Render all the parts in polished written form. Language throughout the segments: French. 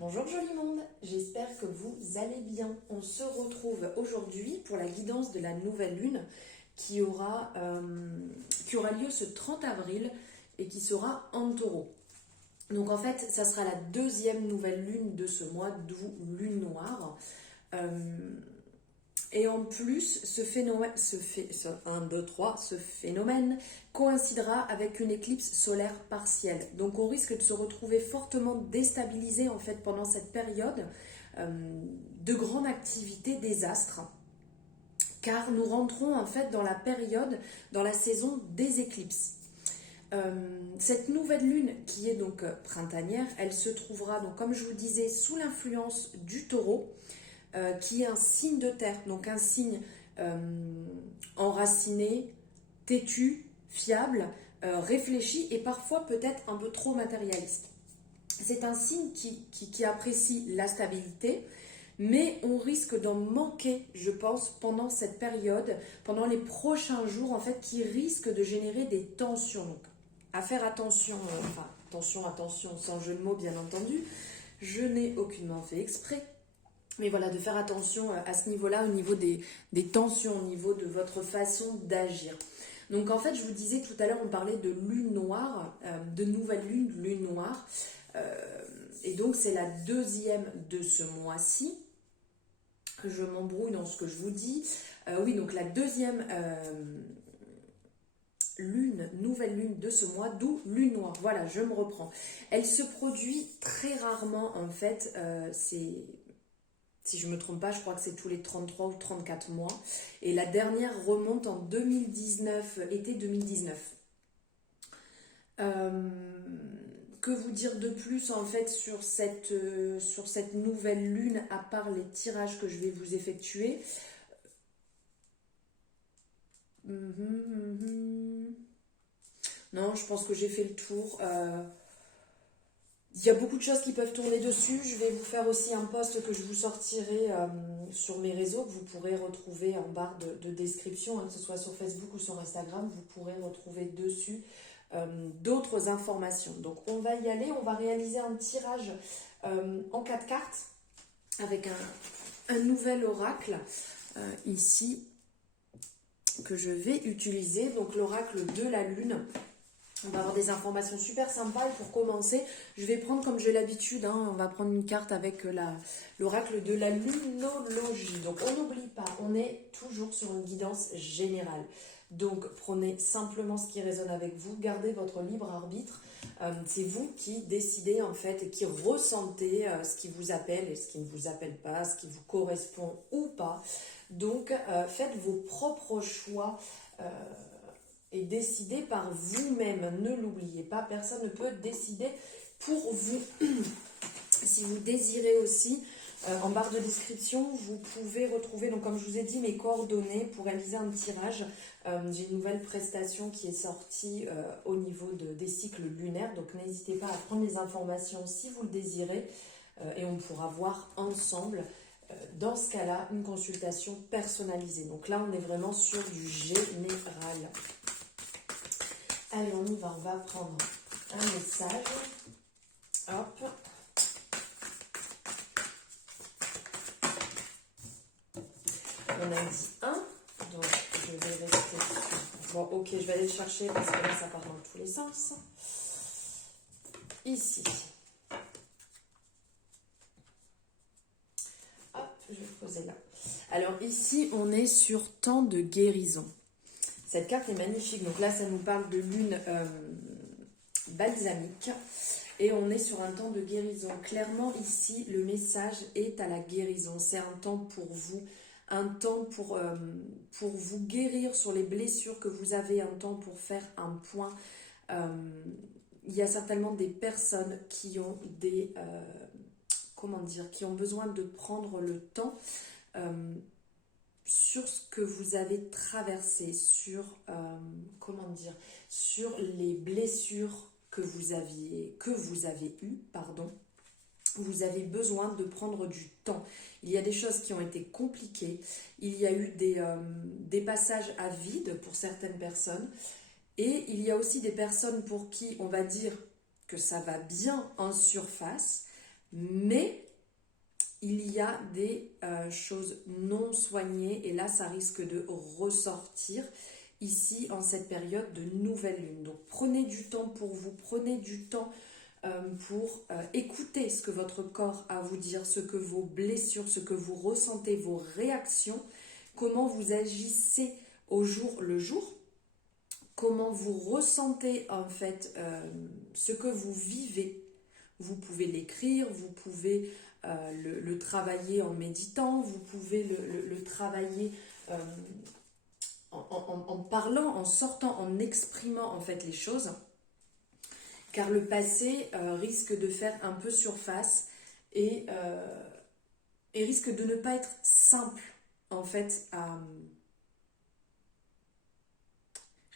Bonjour joli monde, j'espère que vous allez bien. On se retrouve aujourd'hui pour la guidance de la nouvelle lune qui aura lieu ce 30 avril et qui sera en taureau. Donc en fait, ça sera la deuxième nouvelle lune de ce mois, d'où lune noire. Et en plus, ce phénomène coïncidera avec une éclipse solaire partielle. Donc on risque de se retrouver fortement déstabilisé en fait pendant cette période de grande activité des astres, car nous rentrons en fait dans la période, dans la saison des éclipses. Cette nouvelle lune qui est donc printanière, elle se trouvera donc comme je vous disais sous l'influence du taureau, qui est un signe de terre, donc un signe enraciné, têtu, fiable, réfléchi et parfois peut-être un peu trop matérialiste. C'est un signe qui apprécie la stabilité, mais on risque d'en manquer, je pense, pendant cette période, pendant les prochains jours, en fait, qui risquent de générer des tensions. Donc, à faire attention, attention, sans jeu de mots, bien entendu. Je n'ai aucunement fait exprès. Mais voilà, de faire attention à ce niveau-là, au niveau des tensions, au niveau de votre façon d'agir. Donc en fait, je vous disais tout à l'heure, on parlait de lune noire, de nouvelle lune, lune noire. Et donc c'est la deuxième de ce mois-ci. Je m'embrouille dans ce que je vous dis. Oui, donc la deuxième nouvelle lune de ce mois, d'où lune noire. Voilà, je me reprends. Elle se produit très rarement en fait, si je ne me trompe pas, je crois que c'est tous les 33 ou 34 mois. Et la dernière remonte en 2019, été 2019. Que vous dire de plus en fait sur cette nouvelle lune, à part les tirages que je vais vous effectuer. Non, je pense que j'ai fait le tour. Il y a beaucoup de choses qui peuvent tourner dessus. Je vais vous faire aussi un post que je vous sortirai sur mes réseaux, que vous pourrez retrouver en barre de description, hein, que ce soit sur Facebook ou sur Instagram. Vous pourrez retrouver dessus d'autres informations. Donc on va y aller, on va réaliser un tirage en 4 cartes avec un nouvel oracle ici que je vais utiliser. Donc l'oracle de la lune. On va avoir des informations super sympas et pour commencer, je vais prendre comme j'ai l'habitude, on va prendre une carte avec l'oracle de la lunologie. Donc on n'oublie pas, on est toujours sur une guidance générale. Donc prenez simplement ce qui résonne avec vous, gardez votre libre arbitre. C'est vous qui décidez en fait et qui ressentez ce qui vous appelle et ce qui ne vous appelle pas, ce qui vous correspond ou pas. Donc faites vos propres choix. Et décider par vous-même, ne l'oubliez pas, personne ne peut décider pour vous. Si vous désirez aussi, en barre de description, vous pouvez retrouver, donc comme je vous ai dit, mes coordonnées pour réaliser un tirage. J'ai une nouvelle prestation qui est sortie au niveau des cycles lunaires, donc n'hésitez pas à prendre les informations si vous le désirez et on pourra voir ensemble. Dans ce cas-là, une consultation personnalisée. Donc là, on est vraiment sur du général. Allez, on y va, on va prendre un message. Hop. On a dit 1, donc je vais rester... Bon, ok, je vais aller le chercher parce que là, ça part dans tous les sens. Ici. Hop, je vais poser là. Alors ici, on est sur temps de guérison. Cette carte est magnifique. Donc là, ça nous parle de lune balsamique. Et on est sur un temps de guérison. Clairement, ici, le message est à la guérison. C'est un temps pour vous. Un temps pour vous guérir sur les blessures que vous avez. Un temps pour faire un point. Il y a certainement des personnes qui ont qui ont besoin de prendre le temps sur ce que vous avez traversé, sur les blessures que vous avez eues, vous avez besoin de prendre du temps. Il y a des choses qui ont été compliquées, il y a eu des passages à vide pour certaines personnes, et il y a aussi des personnes pour qui on va dire que ça va bien en surface, Mais il y a des choses non soignées et là, ça risque de ressortir ici en cette période de nouvelle lune. Donc prenez du temps pour vous, prenez du temps pour écouter ce que votre corps a à vous dire, ce que vos blessures, ce que vous ressentez, vos réactions, comment vous agissez au jour le jour, comment vous ressentez en fait ce que vous vivez. Vous pouvez l'écrire, vous pouvez le travailler en méditant, vous pouvez le travailler en parlant, en sortant, en exprimant en fait les choses. Car le passé risque de faire un peu surface et risque de ne pas être simple en fait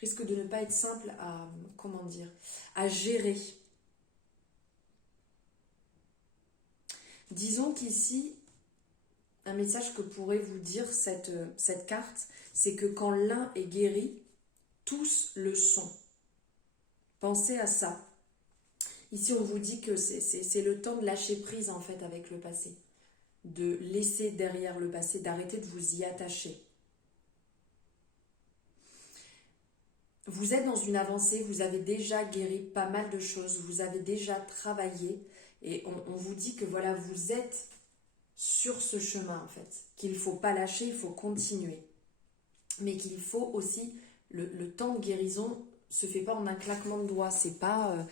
risque de ne pas être simple à comment dire à gérer. Disons qu'ici un message que pourrait vous dire cette carte, c'est que quand l'un est guéri, tous le sont. Pensez à ça. Ici, on vous dit que c'est le temps de lâcher prise en fait avec le passé, de laisser derrière le passé, d'arrêter de vous y attacher. Vous êtes dans une avancée, vous avez déjà guéri pas mal de choses, vous avez déjà travaillé et on vous dit que voilà, vous êtes sur ce chemin en fait, qu'il ne faut pas lâcher, il faut continuer. Mais qu'il faut aussi, le temps de guérison se fait pas en un claquement de doigts, c'est pas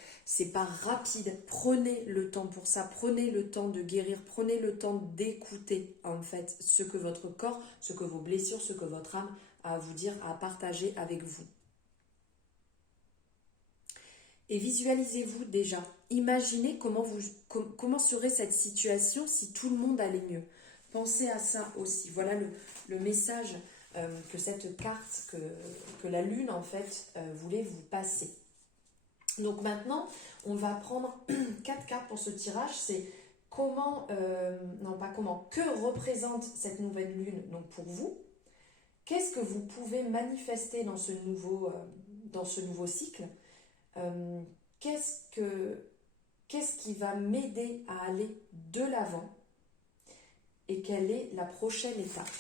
rapide. Prenez le temps pour ça, prenez le temps de guérir, prenez le temps d'écouter en fait ce que votre corps, ce que vos blessures, ce que votre âme a à vous dire, à partager avec vous. Et visualisez-vous déjà, imaginez comment serait cette situation si tout le monde allait mieux. Pensez à ça aussi, voilà le message que cette carte, que la lune en fait voulait vous passer. Donc maintenant, on va prendre 4 cartes pour ce tirage, c'est que représente cette nouvelle lune donc pour vous, qu'est-ce que vous pouvez manifester dans ce nouveau cycle, qu'est-ce qui va m'aider à aller de l'avant et quelle est la prochaine étape.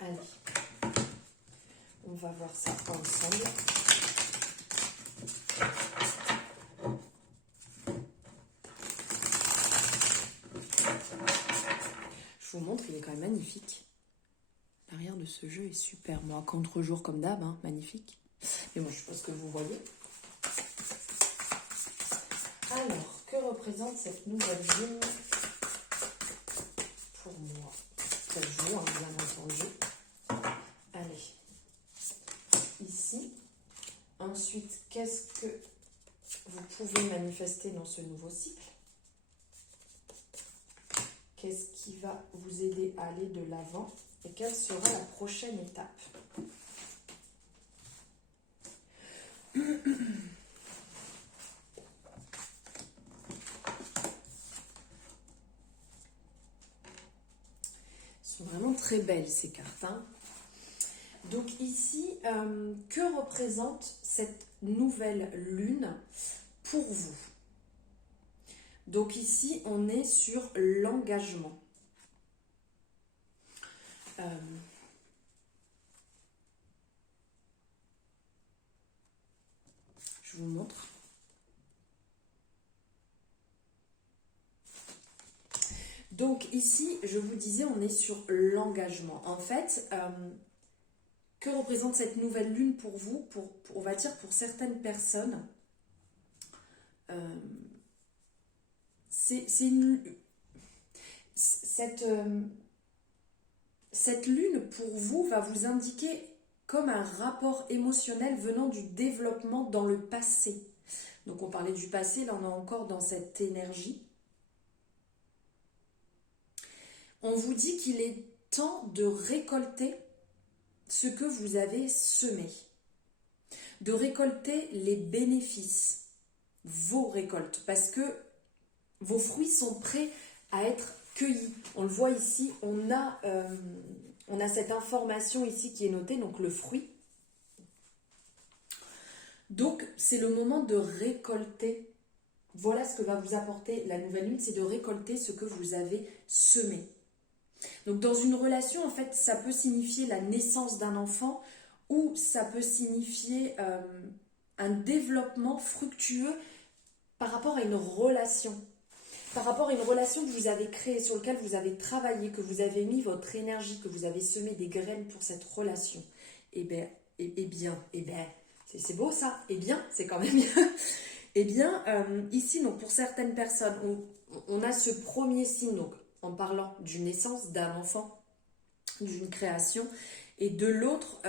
Allez, on va voir ça ensemble. Je vous montre, il est quand même magnifique. L'arrière de ce jeu est super. Moi, contre-jour comme d'hab, hein, magnifique. Mais moi, je suppose que vous voyez. Alors, que représente cette nouvelle lune pour moi? Ça joue, hein, bien entendu. Allez. Ici. Ensuite, qu'est-ce que vous pouvez manifester dans ce nouveau cycle? Qu'est-ce qui va vous aider à aller de l'avant? Et quelle sera la prochaine étape? Sont vraiment très belles ces cartes. Hein. Donc ici, que représente cette nouvelle lune pour vous? Donc ici, on est sur l'engagement. Je vous montre. Donc ici, je vous disais, on est sur l'engagement. En fait, que représente cette nouvelle lune pour vous, on va dire pour certaines personnes, cette lune pour vous va vous indiquer comme un rapport émotionnel venant du développement dans le passé. Donc on parlait du passé, là on est encore dans cette énergie. On vous dit qu'il est temps de récolter ce que vous avez semé, de récolter les bénéfices, vos récoltes, parce que vos fruits sont prêts à être cueillis. On le voit ici, on a cette information ici qui est notée, donc le fruit. Donc c'est le moment de récolter voilà ce que va vous apporter la nouvelle lune, c'est de récolter ce que vous avez semé. Donc dans une relation, en fait, ça peut signifier la naissance d'un enfant ou ça peut signifier un développement fructueux par rapport à une relation. Par rapport à une relation que vous avez créée, sur laquelle vous avez travaillé, que vous avez mis votre énergie, que vous avez semé des graines pour cette relation. C'est beau ça. Eh bien, c'est quand même bien. Eh bien, ici, donc, pour certaines personnes, on a ce premier signe, donc, en parlant d'une naissance d'un enfant, d'une création, et de l'autre,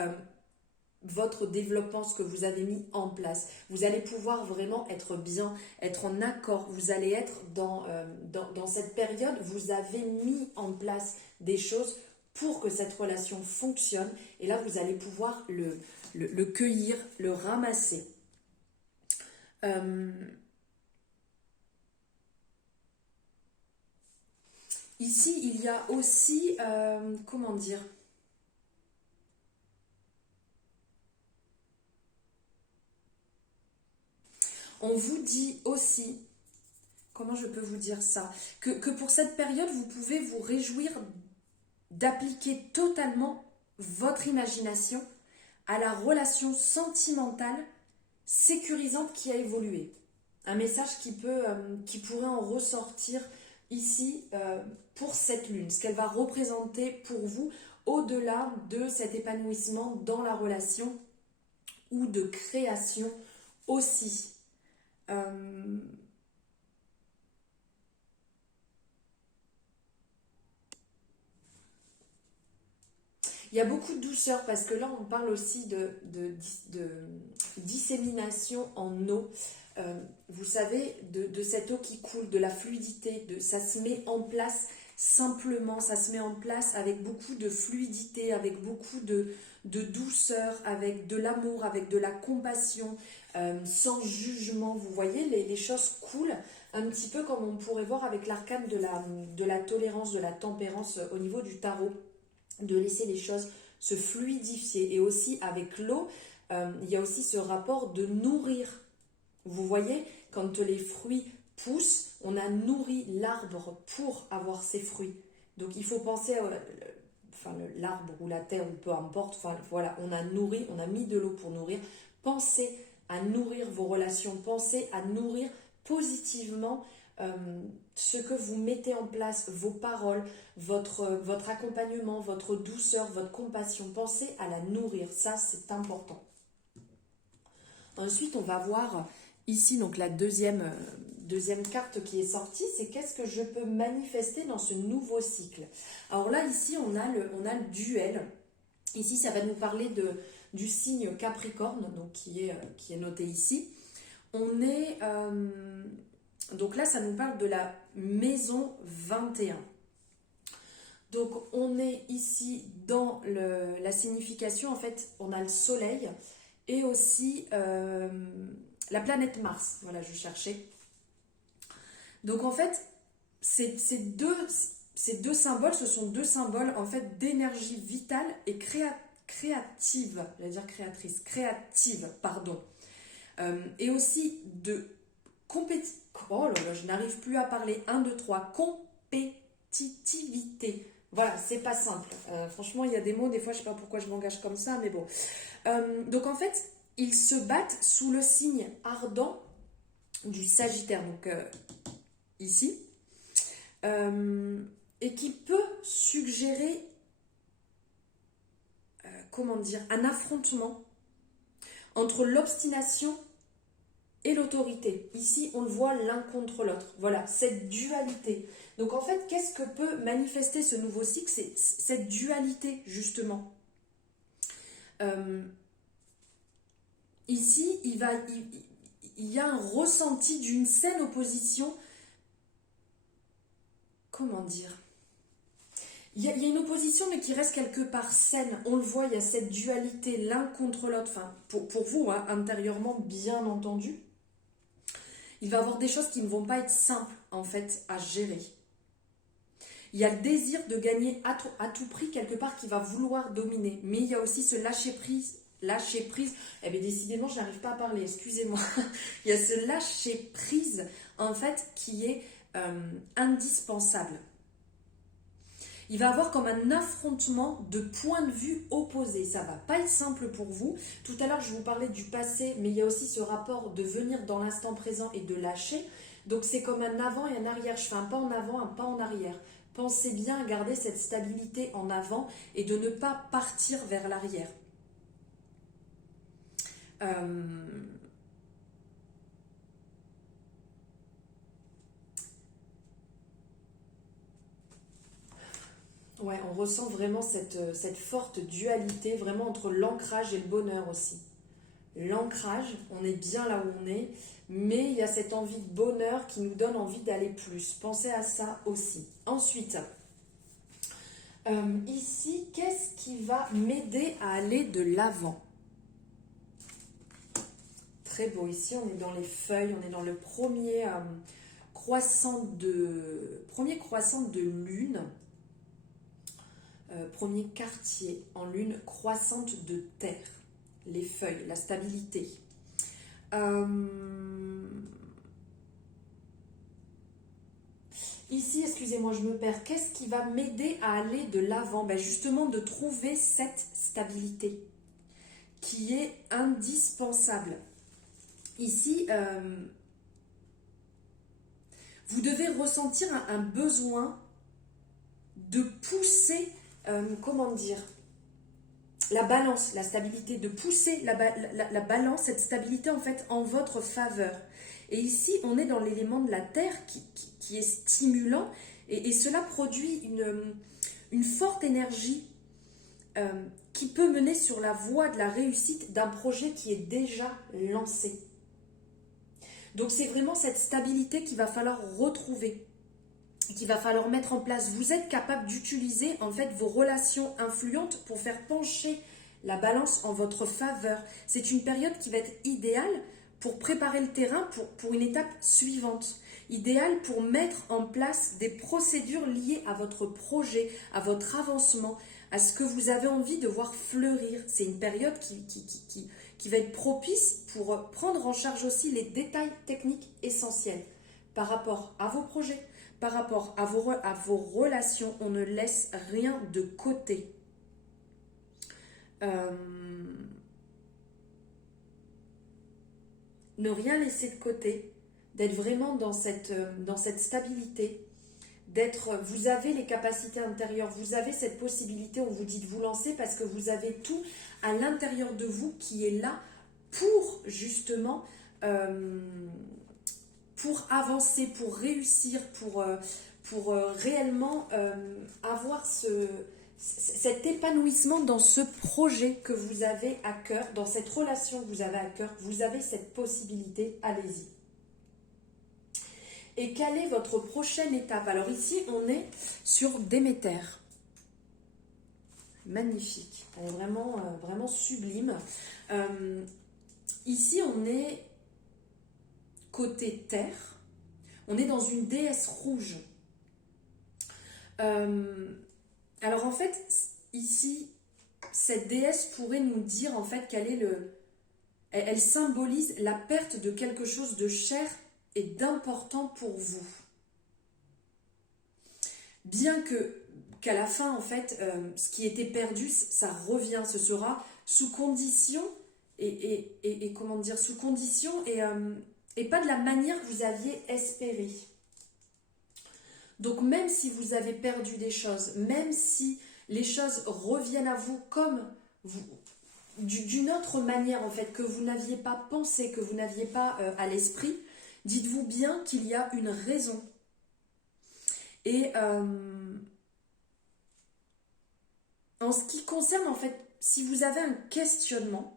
votre développement, ce que vous avez mis en place. Vous allez pouvoir vraiment être bien, être en accord. Vous allez être dans cette période, vous avez mis en place des choses pour que cette relation fonctionne. Et là, vous allez pouvoir le cueillir, le ramasser. Ici, il y a aussi, comment dire, on vous dit aussi, comment je peux vous dire ça, que pour cette période, vous pouvez vous réjouir d'appliquer totalement votre imagination à la relation sentimentale sécurisante qui a évolué. Un message qui pourrait en ressortir ici pour cette lune, ce qu'elle va représenter pour vous au-delà de cet épanouissement dans la relation ou de création aussi. Il y a beaucoup de douceur parce que là on parle aussi de dissémination en eau. Vous savez, de cette eau qui coule, de la fluidité, ça se met en place simplement, ça se met en place avec beaucoup de fluidité, avec beaucoup de douceur, avec de l'amour, avec de la compassion, sans jugement. Vous voyez, les choses coulent un petit peu comme on pourrait voir avec l'arcane de la tolérance, de la tempérance au niveau du tarot, de laisser les choses se fluidifier. Et aussi avec l'eau, il y a aussi ce rapport de nourrir. Vous voyez, quand les fruits poussent, on a nourri l'arbre pour avoir ses fruits. Donc il faut penser l'arbre ou la terre ou peu importe, voilà, on a nourri, on a mis de l'eau pour nourrir. Pensez à nourrir vos relations, pensez à nourrir positivement ce que vous mettez en place, vos paroles, votre accompagnement, votre douceur, votre compassion. Pensez à la nourrir, ça c'est important. Ensuite, on va voir ici donc la deuxième carte qui est sortie, c'est qu'est-ce que je peux manifester dans ce nouveau cycle. Alors là, ici, on a le duel. Ici, ça va nous parler du signe Capricorne, donc qui est noté ici. On est... donc là, ça nous parle de la maison 21. Donc, on est ici dans la signification, en fait, on a le soleil et aussi la planète Mars. Voilà, je cherchais. Donc, en fait, ces deux symboles, ce sont deux symboles, en fait, d'énergie vitale et créative. J'allais dire créatrice. Créative, pardon. Et aussi de compétition. Oh là là, je n'arrive plus à parler. 1, 2, 3. Compétitivité. Voilà, c'est pas simple. Franchement, il y a des mots, des fois, je sais pas pourquoi je m'engage comme ça, mais bon. Donc, en fait, ils se battent sous le signe ardent du Sagittaire. Donc, ici. Et qui peut suggérer, comment dire, un affrontement entre l'obstination et l'autorité. Ici, on le voit l'un contre l'autre. Voilà, cette dualité. Donc en fait, qu'est-ce que peut manifester ce nouveau cycle? C'est cette dualité, justement. Ici, il y a un ressenti d'une saine opposition. Comment dire? Il y a une opposition, mais qui reste quelque part saine. On le voit, il y a cette dualité l'un contre l'autre. Enfin, pour vous, hein, intérieurement, bien entendu. Il va y avoir des choses qui ne vont pas être simples, en fait, à gérer. Il y a le désir de gagner à tout prix, quelque part, qui va vouloir dominer. Mais il y a aussi ce lâcher-prise. Lâcher-prise. Eh bien, décidément, je n'arrive pas à parler, excusez-moi. Il y a ce lâcher-prise, en fait, qui est indispensable. Il va avoir comme un affrontement de points de vue opposés. Ça va pas être simple pour vous. Tout à l'heure, je vous parlais du passé, mais il y a aussi ce rapport de venir dans l'instant présent et de lâcher. Donc c'est comme un avant et un arrière. Je fais un pas en avant, un pas en arrière. Pensez bien à garder cette stabilité en avant et de ne pas partir vers l'arrière. Ouais, on ressent vraiment cette forte dualité, vraiment entre l'ancrage et le bonheur aussi. L'ancrage, on est bien là où on est, mais il y a cette envie de bonheur qui nous donne envie d'aller plus. Pensez à ça aussi. Ensuite, ici, qu'est-ce qui va m'aider à aller de l'avant? Très beau. Ici, on est dans les feuilles, on est dans le premier croissant de lune. Premier quartier en lune croissante de terre, les feuilles, la stabilité. Ici, excusez-moi, je me perds. Qu'est-ce qui va m'aider à aller de l'avant? Ben justement, de trouver cette stabilité qui est indispensable. Ici, vous devez ressentir un besoin de pousser, comment dire, la balance, la stabilité, de pousser la balance, cette stabilité en fait en votre faveur. Et ici, on est dans l'élément de la terre qui est stimulant et cela produit une forte énergie qui peut mener sur la voie de la réussite d'un projet qui est déjà lancé. Donc c'est vraiment cette stabilité qu'il va falloir retrouver, qu'il va falloir mettre en place. Vous êtes capable d'utiliser en fait vos relations influentes pour faire pencher la balance en votre faveur. C'est une période qui va être idéale pour préparer le terrain pour une étape suivante. Idéale pour mettre en place des procédures liées à votre projet, à votre avancement, à ce que vous avez envie de voir fleurir. C'est une période qui va être propice pour prendre en charge aussi les détails techniques essentiels par rapport à vos projets, par rapport à vos relations. On ne laisse rien de côté. Ne rien laisser de côté, d'être vraiment dans cette stabilité, vous avez les capacités intérieures, vous avez cette possibilité, on vous dit de vous lancer parce que vous avez tout à l'intérieur de vous qui est là pour justement pour avancer, pour réussir, pour réellement avoir cet épanouissement dans ce projet que vous avez à cœur, dans cette relation que vous avez à cœur. Vous avez cette possibilité, allez-y. Et quelle est votre prochaine étape? Alors ici, on est sur Déméter. Magnifique, elle est vraiment, vraiment sublime. Ici, on est côté terre. On est dans une déesse rouge. Alors en fait, ici, cette déesse pourrait nous dire en fait quel est elle symbolise la perte de quelque chose de cher et d'important pour vous. Bien qu'à la fin, en fait, ce qui était perdu, ça revient, ce sera sous condition et comment dire, sous condition et pas de la manière que vous aviez espéré. Donc même si vous avez perdu des choses, même si les choses reviennent à vous comme d'une autre manière en fait, que vous n'aviez pas pensé, que vous n'aviez pas à l'esprit, dites-vous bien qu'il y a une raison. Et en ce qui concerne en fait, si vous avez un questionnement,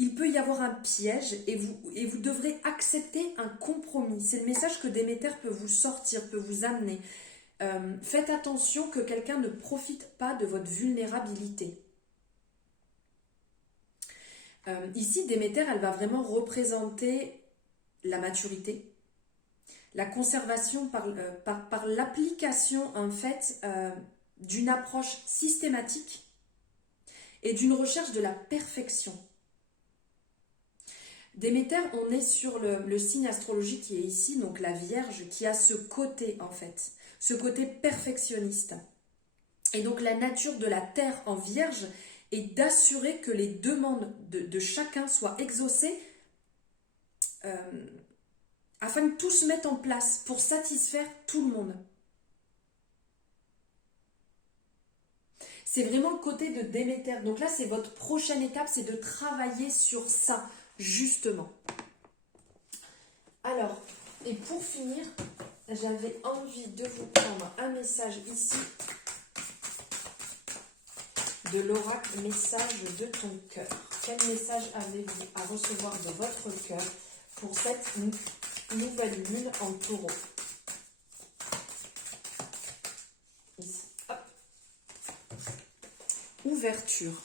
il peut y avoir un piège et vous devrez accepter un compromis. C'est le message que Déméter peut vous sortir, peut vous amener. Faites attention que quelqu'un ne profite pas de votre vulnérabilité. Ici, Déméter, elle va vraiment représenter la maturité, la conservation par l'application en fait d'une approche systématique et d'une recherche de la perfection. Déméter, on est sur le signe astrologique qui est ici, donc la Vierge, qui a ce côté en fait, ce côté perfectionniste. Et donc la nature de la Terre en Vierge est d'assurer que les demandes de chacun soient exaucées afin que tout se mette en place pour satisfaire tout le monde. C'est vraiment le côté de Déméter. Donc là, c'est votre prochaine étape, c'est de travailler sur ça, justement. Alors, et pour finir, j'avais envie de vous prendre un message ici de l'oracle message de ton cœur. Quel message avez-vous à recevoir de votre cœur pour cette nouvelle lune en taureau? Ici, hop. Ouverture.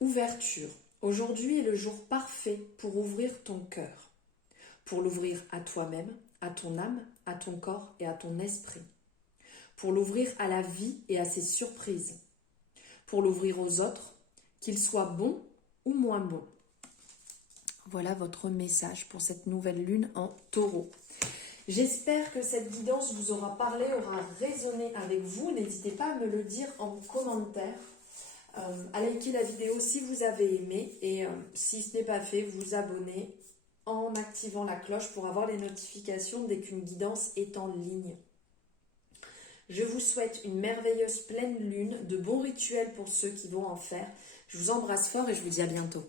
Ouverture. Aujourd'hui est le jour parfait pour ouvrir ton cœur. Pour l'ouvrir à toi-même, à ton âme, à ton corps et à ton esprit. Pour l'ouvrir à la vie et à ses surprises. Pour l'ouvrir aux autres, qu'ils soient bons ou moins bons. Voilà votre message pour cette nouvelle lune en taureau. J'espère que cette guidance vous aura parlé, aura résonné avec vous. N'hésitez pas à me le dire en commentaire. À liker la vidéo si vous avez aimé et si ce n'est pas fait, vous abonner en activant la cloche pour avoir les notifications dès qu'une guidance est en ligne. Je vous souhaite une merveilleuse pleine lune, de bons rituels pour ceux qui vont en faire. Je vous embrasse fort et je vous dis à bientôt.